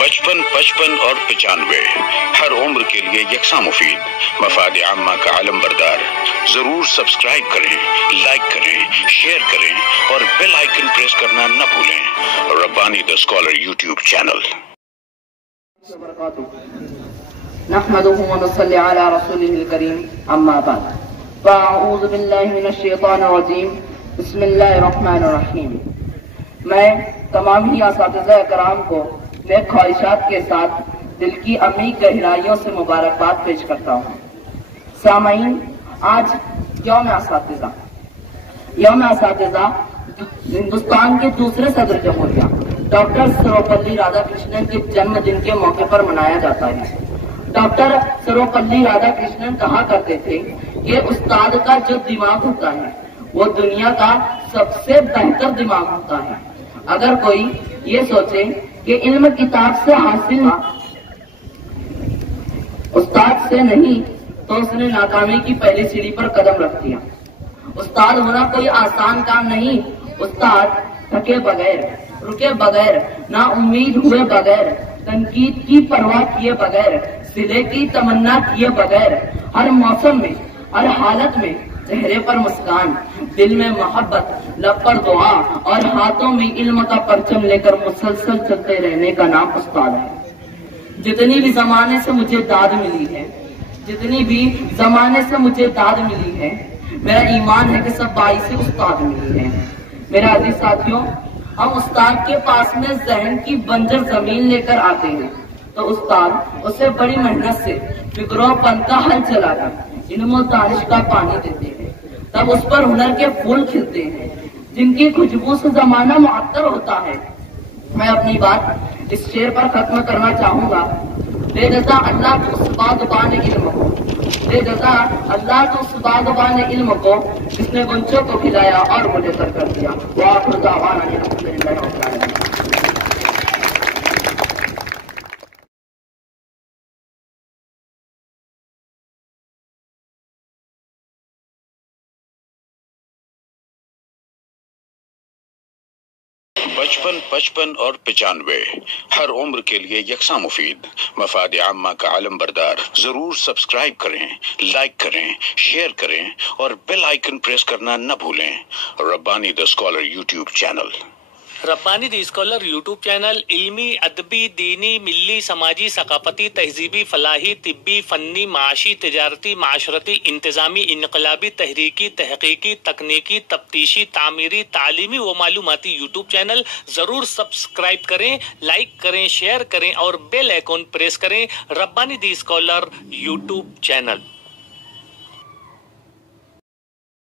55, 55 और 95 हर उम्र के लिए यकसा मुफीद, मफाद आम्मा का आलम बरदार। जरूर सब्सक्राइब करें, लाइक करें, शेयर करें और बेल आइकन प्रेस करना न भूलें। Rabbani the scholar YouTube channel. नहमदुहु व नसल्ली अला रसूलिहिल करीम, अम्मा बाद। अऊज़ु बिल्लाहि मिनश शैतानिर रजीम, बिस्मिल्लाहिर रहमानिर रहीम। मैं तमाम ही असातिज़ा कराम को नेक ख्वाहिशात के साथ दिल की अमीर गहराइयों से मुबारकबाद पेश करता हूँ। सामईन, आज यौम असातिज़ा हिंदुस्तान के दूसरे सदर जमहूरिया डॉक्टर सर्वपल्ली राधाकृष्णन के जन्मदिन के मौके पर मनाया जाता है। डॉक्टर सर्वपल्ली राधाकृष्णन कहा करते थे कि उस्ताद का जो दिमाग होता है वो दुनिया का सबसे बेहतर दिमाग होता है। अगर कोई ये सोचे कि इल्म किताब से हासिल उस्ताद से नहीं, तो उसने नाकामी की पहली सीढ़ी पर कदम रख दिया। उस्ताद होना कोई आसान काम नहीं। उस्ताद थके बगैर, रुके बगैर, ना उम्मीद हुए बगैर, तनकीद की परवाह किए बगैर, सिले की तमन्ना किए बगैर, हर मौसम में, हर हालत में चेहरे पर मुस्कान, दिल में मोहब्बत, लब पर दुआ और हाथों में इल्म का परचम लेकर मुसलसल चलते रहने का नाम उस्ताद है। जितनी भी जमाने से मुझे दाद मिली है, मेरा ईमान है कि सब बाई से उस्ताद मिली है। मेरा अजीज साथियों, हम उस्ताद के पास में जहन की बंजर जमीन लेकर आते हैं तो उस्ताद उसे बड़ी मेहनत से फिक्रोपन का हल चलाकर इल्म दानिश का पानी देते हैं। तब उस पर हुनर के फूल खिलते हैं जिनकी खुशबू से जमाना मुअत्तर होता है। मैं अपनी बात इस शेर पर खत्म करना चाहूंगा। बेजज़ा अल्लाह तो उस बाग़बान इल्म को, बेजज़ा अल्लाह तो उस बाग़बान इल्म को जिसने गुंचों को खिलाया और मुझे कर दिया। व आखिर दावाना अल्हम्दुलिल्लाहि रब्बिल आलमीन। पचपन, 55 और 95 हर उम्र के लिए यकसा मुफीद, मफाद आम्मा का आलम बरदार। जरूर सब्सक्राइब करें, लाइक करें, शेयर करें और बेल आइकन प्रेस करना न भूलें। Rabbani the scholar YouTube channel. Rabbani the scholar YouTube channel इल्मी, अदबी, दीनी, मिल्ली, समाजी, सकाफती, तहजीबी, फलाही, तिब्बी, फन्नी, माशी, तिजारती, माशरती, इंतजामी, इनकलाबी, तहरीकी, तहकीकी, तकनीकी, तफ्तीशी, तामीरी, तालीमी व मालूमाती यूट्यूब चैनल। जरूर सब्सक्राइब करें, लाइक करें, शेयर करें और बेल आइकन प्रेस करें। Rabbani the scholar YouTube channel.